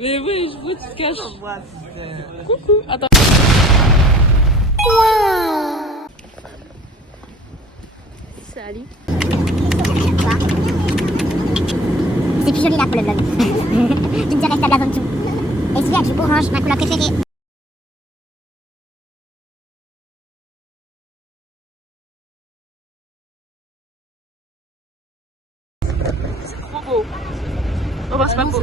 Mais oui, je vois, tu te caches. Coucou. Attends. Salut. C'est plus joli là pour le vlog. Tu me dirais reste à la zone tout. Et ici, avec du orange, ma couleur préférée. C'est trop beau. Oh, bah, c'est pas beau.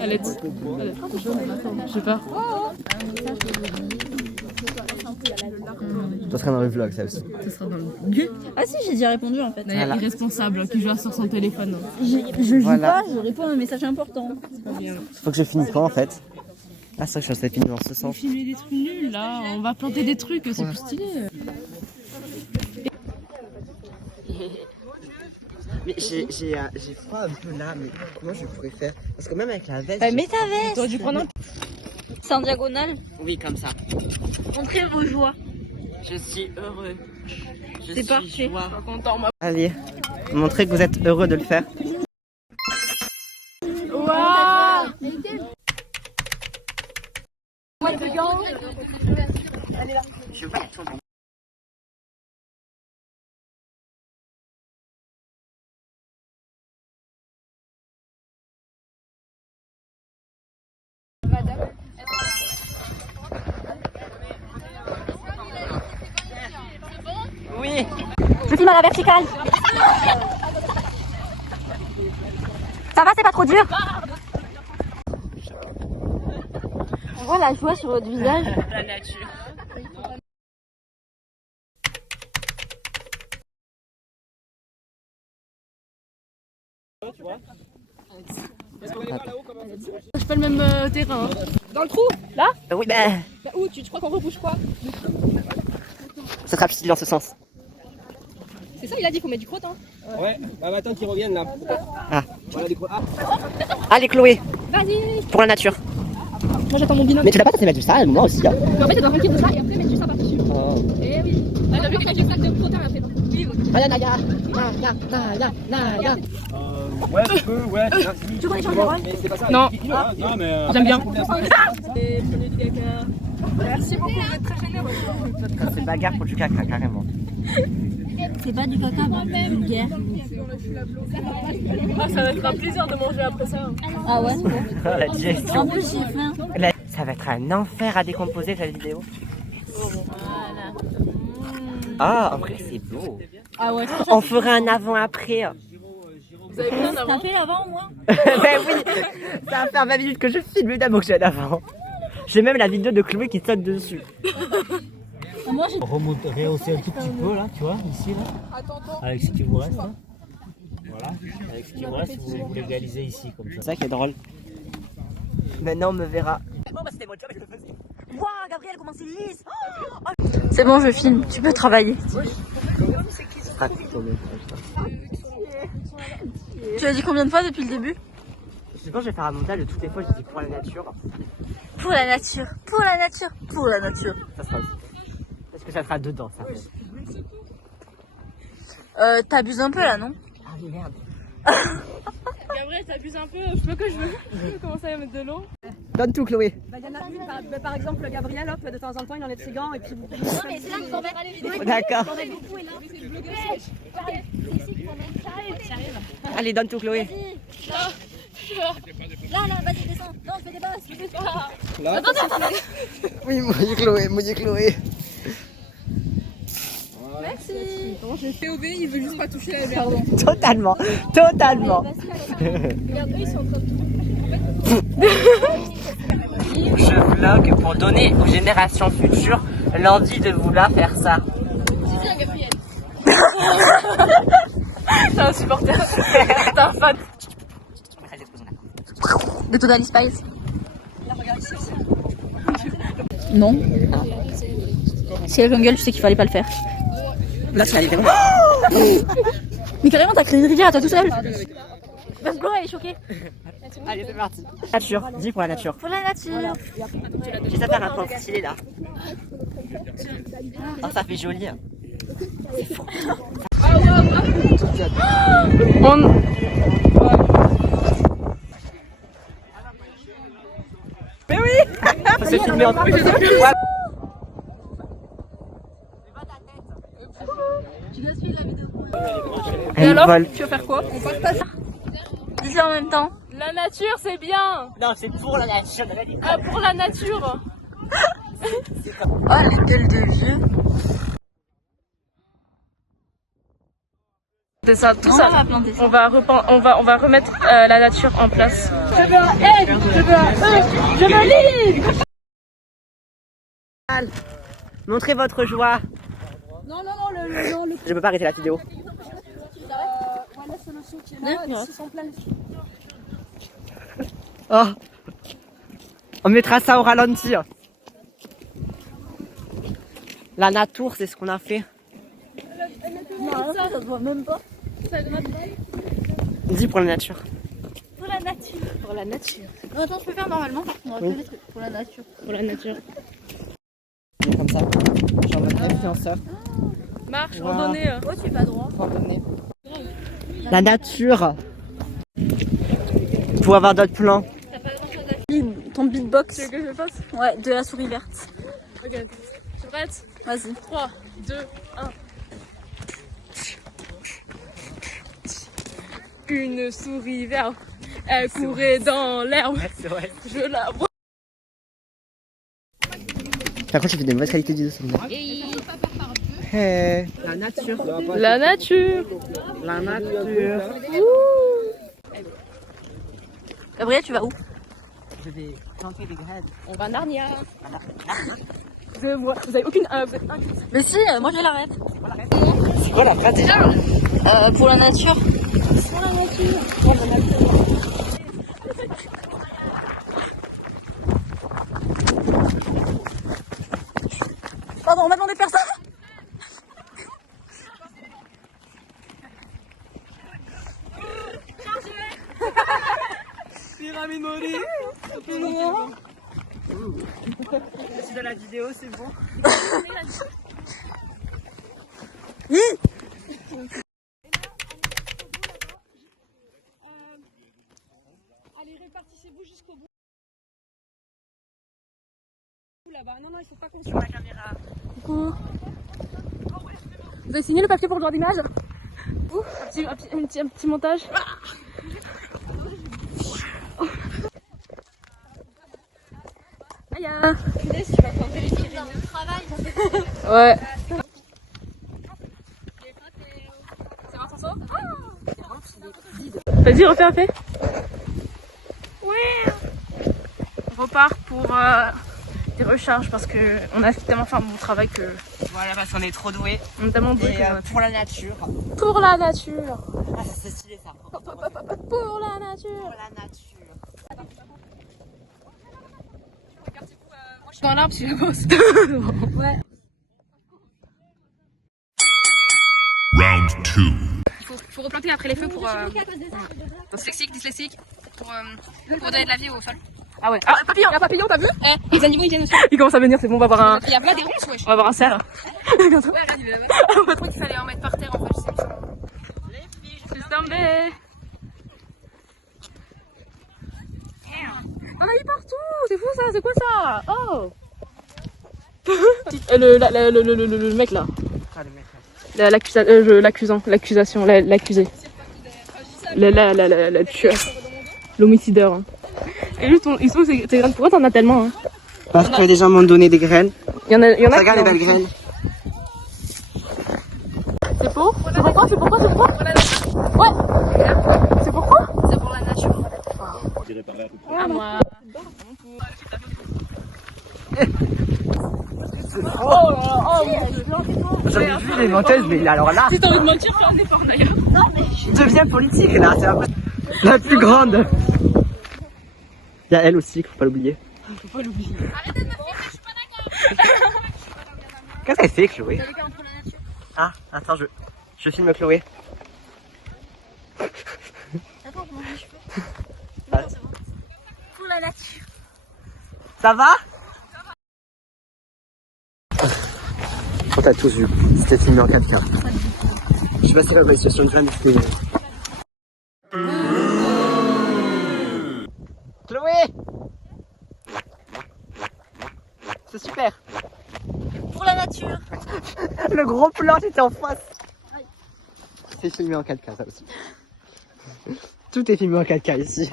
Allez, je sais pas. Ça sera dans le vlog, ça aussi. Ça sera dans le... Ah si, j'ai déjà répondu en fait. Il y a irresponsable qui joue sur son téléphone. Je joue pas, je réponds à un message important. Faut que je finisse quand en fait? Ah, c'est vrai que je suis censé finir dans ce On sens. filmer des trucs nuls là, on va planter des trucs, c'est plus stylé. Mais j'ai froid un peu là, mais comment je pourrais faire? Parce que même avec la veste. Bah mets ta veste. T'aurais dû prendre un... C'est en diagonale. Oui, comme ça. Montrez vos joies. Je suis heureux. C'est parfait. Content, moi. Allez, montrez que vous êtes heureux de le faire. Waouh. Je vois, il y a tout le monde. Oui. Je filme à la verticale. Ça va, c'est pas trop dur? On voit la joie sur votre visage. La nature. Je fais le même terrain. Hein. Dans le trou? Là? Oui, ben. Bah, où? Tu crois qu'on rebouche quoi? Ça sera plus stylé dans ce sens. C'est ça, il a dit qu'on met du crottin. Ouais, bah attends qu'ils reviennent là. Ah. Voilà, Allez, Chloé, Vas-y. pour la nature. Moi j'attends mon binôme. Mais tu l'as pas, ça mettre du sable, moi aussi. Hein. Mais en fait, tu dois remplir de ça et après mettre du sable par-dessus. Oh. Eh oui. T'as vu qu'il y a du sac de crottin après? Oui. Ouais, tu peux, ouais. Tu connais changer de rôle? Mais c'est pas ça. Non. Non, mais. J'aime bien. Merci beaucoup, vous êtes très généreux. C'est bagarre pour du caca, carrément. C'est pas du caca, mais du vulgaire. Ah, ça va être un plaisir de manger après ça. Ah ouais, La digestion. en plus j'ai faim. Ça va être un enfer à décomposer cette vidéo. Ah, en vrai, c'est beau. Ah ouais. On fera un avant-après. Vous avez besoin T'as d'avant? fait l'avant au moins? Ben oui, ça va faire 20 minutes que je filme d'abord que j'ai d'avant. J'ai même la vidéo de Chloé qui saute dessus. Moi j'ai... Rehausser un tout petit peu là, tu vois, ici là. Avec ce qui vous reste là. Voilà, avec ce qui vous reste, vous légalisez ici comme ça. C'est ça qui est drôle. Maintenant on me verra. Bon bah c'était mon job et je le faisais. Waouh, Gabriel, comment c'est lisse! C'est bon, je filme, tu peux travailler. Tu as dit combien de fois depuis le début? Je pense que je vais faire un montage de toutes les fois je dis pour la nature. Pour la nature, pour la nature, pour la nature. Ça sera aussi. Parce que ça sera dedans ça. T'abuses un peu là, non? Ah merde. Gabriel, t'abuses un peu. Je peux que je veux commencer à mettre de l'eau. Donne tout Chloé. Bah, y en a une, par exemple, Gabriel, hop, de temps en temps, il enlève ses gants et puis vous. Non, mais c'est là qu'on va mettre. D'accord. On va mettre beaucoup et là. C'est ici qu'on met. Allez, donne tout Chloé. Là, vas-y, descends. Non, fais des bosses. Fais des bosses. Là. Oui, mouillez Chloé, mouillez Chloé. Merci. POV, il veut juste pas toucher la merde. Totalement, totalement. Regarde, eux, ils sont en train de... Je vlog pour donner aux générations futures l'envie de vouloir faire ça. C'est ça, Gabriel. T'es un supporter. T'es un fan. De Total Spice. Non. Si quelqu'un gueule, tu sais qu'il fallait pas le faire. Là, c'est allé vraiment. Mais carrément, t'as créé une rivière à toi tout seul. Parce que elle est choquée. Allez, c'est parti. Nature, dis pour la nature. Pour la nature. J'ai ça faire un peu stylé là. Oh, ça fait joli. On Mais oui. Ça s'est filmé en ouais. Et alors, vole. tu vas faire quoi? On partage. Dis-le en même temps. La nature, c'est bien. Non, c'est pour la nature. Ah, pour la nature. Oh, la gueule de vieux. C'est ça, tout ça. On va planter ça. On va remettre la nature en place. Je veux un L, je veux un E, je veux un livre. Montrez votre joie. Non, le Je peux pas arrêter la vidéo. voilà, c'est le saut qui est là, ils sont pleins. Oh. On mettra ça au ralenti. La nature, c'est ce qu'on a fait. Non, ça se voit même pas. Dis pour la nature. Pour la nature. Pour la nature. Non, attends, je peux faire normalement. On va faire des trucs. Pour la nature. Pour la nature. Comme ça. Genre votre influenceur. Marche, Wow. randonnée. Oh, tu es pas droit. Randonnée. La nature. Pour avoir d'autres plans. T'as pas grand chose à faire. Ton beatbox. Tu veux que je fasse? Ouais, de la souris verte. Ok. Tu es prête? Vas-y. 3, 2, 1. Une souris verte, elle courait dans l'herbe. C'est vrai. Je la vois. Par contre, j'ai fait des mauvaises qualités d'idées. Hey. La nature. La nature. La nature. Gabriel, tu vas où? Je vais planter des graines. On va à Narnia. Je vois. Vous avez aucune. Vous êtes inquiète. Mais si, moi je l'arrête. C'est quoi la phrase déjà? Pour la nature. Pardon, on m'a demandé de faire ça. C'est de la vidéo, c'est bon. Allez, répartissez-vous jusqu'au bout. Là-bas. Non, il faut pas qu'on soit la caméra. Coucou. Vous avez signé le papier pour le droit d'image? Un petit montage. Aïe. Ouais. C'est un sanson? Vas-y, refais. Ouais. On repart pour des recharges parce que on a tellement fait un bon travail que Voilà, parce qu'on est trop doués. on a tellement doué Et que pour la nature. pour la nature. Ah, c'est stylé ça. Pour la nature. Pour la nature. Je suis dans l'arbre si je bosse. Ouais. Round 2. Il faut replanter après les feux pour. Dyslexique, pour donner de la vie aux sols. Ah ouais. Ah, papillon! Y'a papillon, t'as vu? Les animaux ils viennent aussi. Ils commencent à venir, c'est bon, on va avoir un. Il y a pas des ronces, wesh. On va avoir un cerf. Bientôt. Ouais, regarde, il est là-bas. Je crois qu'il fallait en mettre par terre en fait, je sais pas. C'est tombé! On a eu partout! C'est fou ça, c'est quoi ça? Oh! Le mec là. Ah, le mec. L'accusation, l'accusé. Le tueur. L'homicideur. Hein. Et juste, ils sont ces graines. Pourquoi t'en as tellement hein? Parce que des gens m'ont donné des graines. Il y en a Regarde les qui belles graines. C'est pour? C'est pourquoi? Ouais! C'est pourquoi? C'est pour la nature. À moi. J'avais vu les menteuses, mais alors là, Si t'as envie de mentir, fais un effort d'ailleurs. je deviens politique là. C'est la plus grande. Il y a elle aussi, faut pas l'oublier. Faut pas l'oublier. Qu'est-ce qu'elle fait, Chloé? Ah, attends, je filme Chloé. Attends, je mange les cheveux. Ah. C'est bon. Pour la nature. Ça va? On t'a tous vu. C'était filmé en 4K. Je sais pas si la situation est grande, Le gros plan, j'étais en face. C'est filmé en 4K ça aussi. Tout est filmé en 4K ici.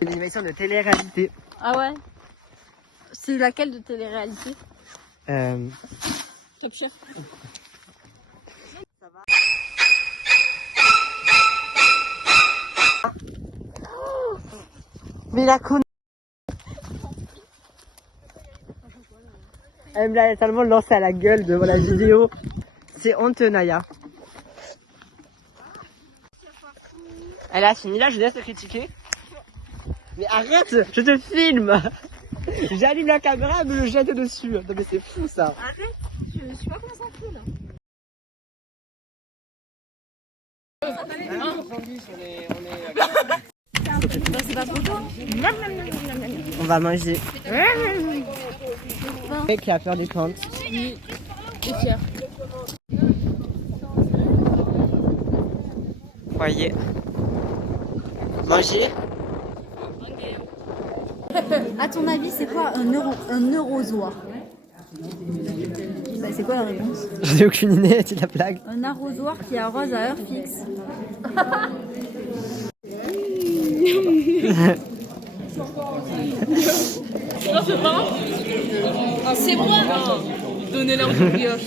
Une animation de télé-réalité. Ah ouais. C'est laquelle de télé-réalité? Top Chef. Mais la con... Elle me l'a tellement lancé à la gueule devant la vidéo. C'est honteux, Naya. Elle a fini là, je laisse te critiquer. Mais arrête, je te filme. J'allume la caméra et me le jette dessus. Non mais c'est fou ça. Arrête, je sais pas comment ça fout là. On va manger. Le mec qui a peur des plantes. Voyez. Manger. À ton avis, c'est quoi un neurozoa? Bah, c'est quoi la réponse? J'ai aucune idée, c'est la blague. Un arrosoir qui arrose à heure fixe. C'est moi. Donnez-leur du brioche.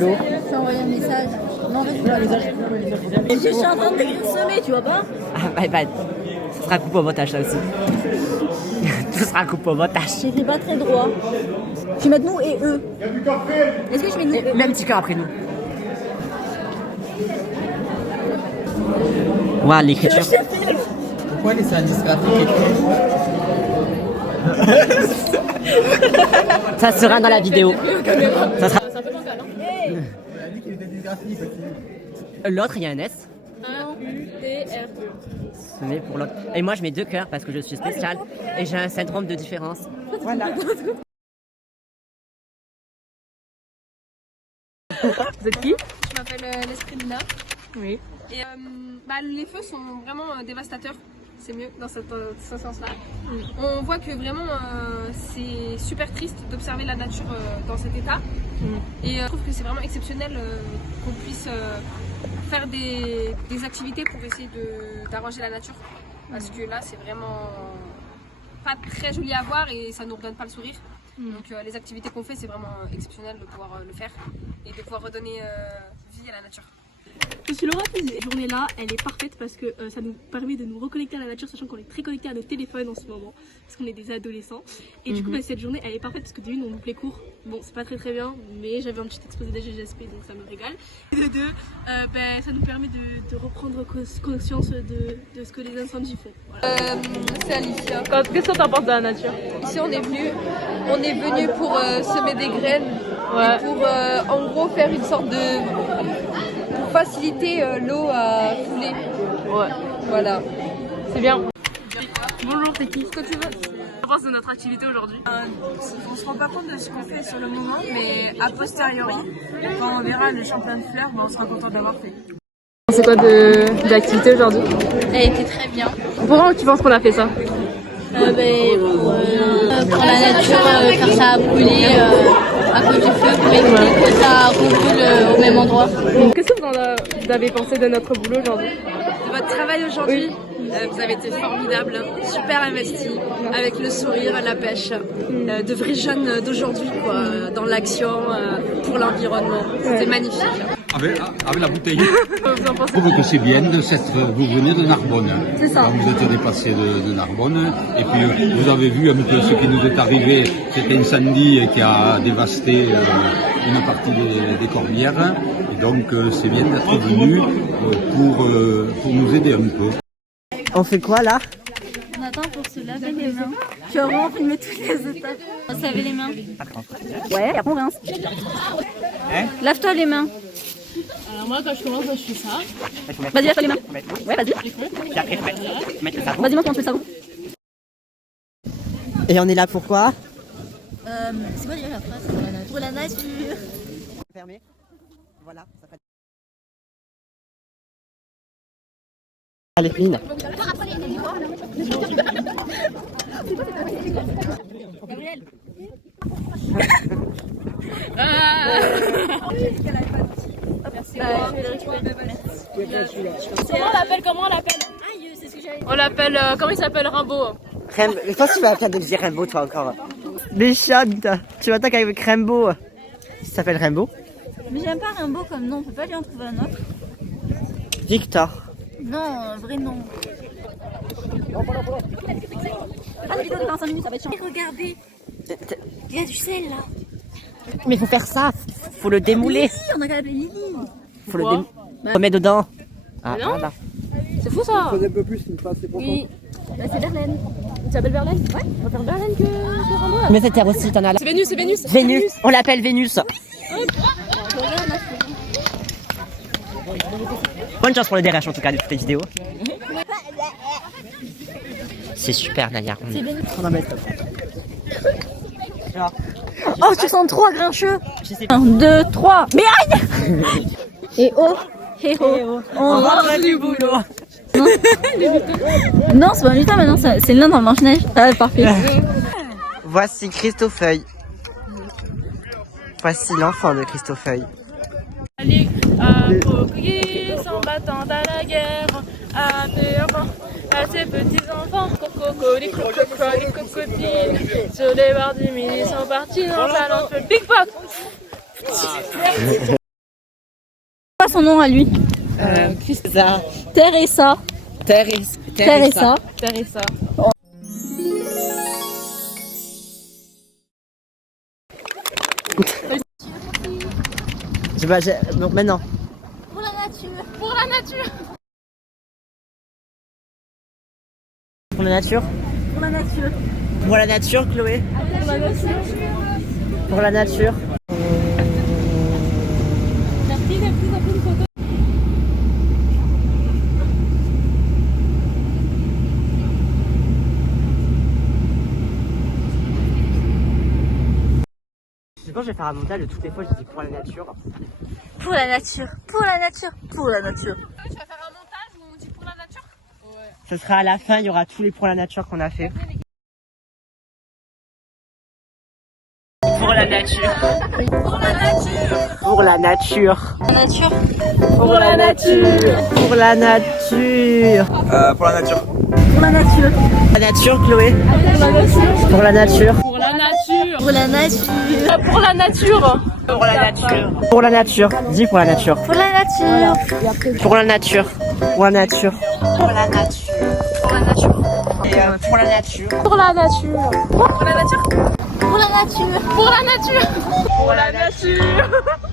L'eau. J'ai envoyé un message. Non, je suis en train de t'écrire semer, tu vois pas? Ah, bye bye. Ce sera coupé au montage ça aussi. Tout sera coupé au montage. J'écris pas très droit. Tu mets nous et eux. Est-ce que je mets nous et eux? Même petit cœur après nous. Waouh, l'écriture. Pourquoi les indices graphiques Ça sera dans la vidéo. Ça sera... L'autre, il y a un S. A-U-T-R-E. Ce n'est pour l'autre. Et moi, je mets 2 cœurs parce que je suis spéciale et j'ai un syndrome de différence. Voilà. Vous êtes qui? Je m'appelle l'esprit Lina. Oui. Et les feux sont vraiment dévastateurs. C'est mieux dans ce sens-là. On voit que vraiment c'est super triste d'observer la nature dans cet état. Et je trouve que c'est vraiment exceptionnel qu'on puisse faire des activités pour essayer d'arranger la nature. Parce que là, c'est vraiment pas très joli à voir et ça nous redonne pas le sourire. Donc les activités qu'on fait, c'est vraiment exceptionnel de pouvoir le faire et de pouvoir redonner vie à la nature. Je suis Laura, cette journée-là, elle est parfaite parce que ça nous permet de nous reconnecter à la nature, sachant qu'on est très connectés à nos téléphones en ce moment, parce qu'on est des adolescents. Et du coup, cette journée, elle est parfaite parce que de une, on loupe les cours. Bon, c'est pas très bien, mais j'avais un petit exposé d'AGGSP, donc ça me régale. Et de deux, ça nous permet de reprendre conscience de ce que les incendies font. Voilà. C'est Alicia. Qu'est-ce que t'en penses de la nature? Ici, on est venu pour semer des graines et pour en gros faire une sorte de... pour faciliter l'eau à couler. Ouais. Voilà. C'est bien. Bonjour, c'est qui? Ce que tu veux. On pense de notre activité aujourd'hui. On se rend pas compte de ce qu'on fait sur le moment, mais a posteriori, quand on verra le champion de fleurs, on sera content d'avoir fait. C'est quoi de l'activité aujourd'hui? Elle était très bien. Pourquoi tu penses qu'on a fait ça? Pour la nature, car ça a brûlé à cause du feu pour éviter que ça rebrûle au même endroit. Qu'est-ce que vous avez pensé de notre boulot aujourd'hui? De votre travail aujourd'hui, vous avez été formidable, super investi, avec le sourire, la pêche, de vrais jeunes d'aujourd'hui, quoi, dans l'action pour l'environnement. C'était magnifique. Avec la bouteille. Je trouve que c'est bien de s'être... Vous venez de Narbonne. C'est ça. Vous étiez déplacé de Narbonne. Et puis vous avez vu un peu ce qui nous est arrivé, cet incendie qui a dévasté une partie des corbières. Et donc c'est bien d'être venu pour nous aider un peu. On fait quoi là? On attend pour se laver les mains. Tu vas vraiment filmer toutes les étapes. On va se laver les mains. Ouais, et après on rince. Lave-toi les mains. Alors moi, quand je commence, je fais ça. Vas-y, lave-toi les mains. Ouais, vas-y. Puis après, mettre le savon. Vas-y, moi, comment tu fais le savon? Et on est là pourquoi? C'est quoi déjà la phrase? Pour la nature. Fermé. Voilà. Ça fait... Allez, mine. Comment on l'appelle On l'appelle, comment il s'appelle, Rimbaud. Je pense que tu vas faire de dire Rainbow toi encore. Méchante. Tu m'attaques avec Rainbow. Il s'appelle Rainbow. Mais j'aime pas Rimbaud comme nom, on peut pas lui en trouver un autre. Victor. Non, un vrai nom. Ah, la vidéo de 25 minutes, ça va être chiant. Regardez, il y a du sel là. Mais faut faire ça. Faut le démouler. Lily, on a qu'à l'appeler Lily. Faut le démouler. On met dedans. Ah, non. voilà. C'est fou ça. Un peu plus, une phrase, c'est pour Oui. Bah, c'est Verlaine. Tu t'appelles Verlaine? Ouais. On va faire Verlaine que Rimbaud là. Mais cette terre aussi, t'en as là. C'est Vénus, c'est Vénus. Vénus. On l'appelle Vénus. Bonne chance pour le DRH en tout cas de toutes les vidéos. C'est super Nadia. On en met. Oh, 63 grincheux. 1, 2, 3. Mais aïe. Et oh, et oh. On rentre du boulot. Non, c'est pas un lutin maintenant, c'est l'un dans le Blanche-Neige. Ah, parfait. Voici Christoffeuille. Voici l'enfant de Christoffeuille. Allez, coquille, s'en battant à la guerre, à tes enfants, à tes petits-enfants, cococoli, cococoli, cocotine, sur les bords du midi, sont partis dans sa lampe, pickpock. Pas son nom à lui. Christa. Teresa. Teresa. Teresa. Donc maintenant. Pour la nature. Pour la nature. Pour la nature. Pour la nature. Pour la nature, Chloé. Pour la nature. Pour la nature. Je pense que je vais faire un montage de toutes les fois je dis pour la nature. Pour la nature. Pour la nature. Pour la nature. Tu vas faire un montage où on dit pour la nature? Ouais. Ce sera à la fin, il y aura tous les pour la nature qu'on a fait. Pour la nature. Pour la nature. Pour la nature. La nature. Pour la nature. Pour la nature. Pour la nature. Pour la nature. La nature, Chloé. Pour la nature. Pour la nature. Pour la nature. Pour la nature. Pour la nature. Pour la nature. Pour la nature. Dis pour la nature. Pour la nature. Pour la nature. Pour la nature. Pour la nature. Pour la nature. Et pour la nature. Pour la nature. Pour la nature. Pour la nature. Pour la nature. Pour la nature.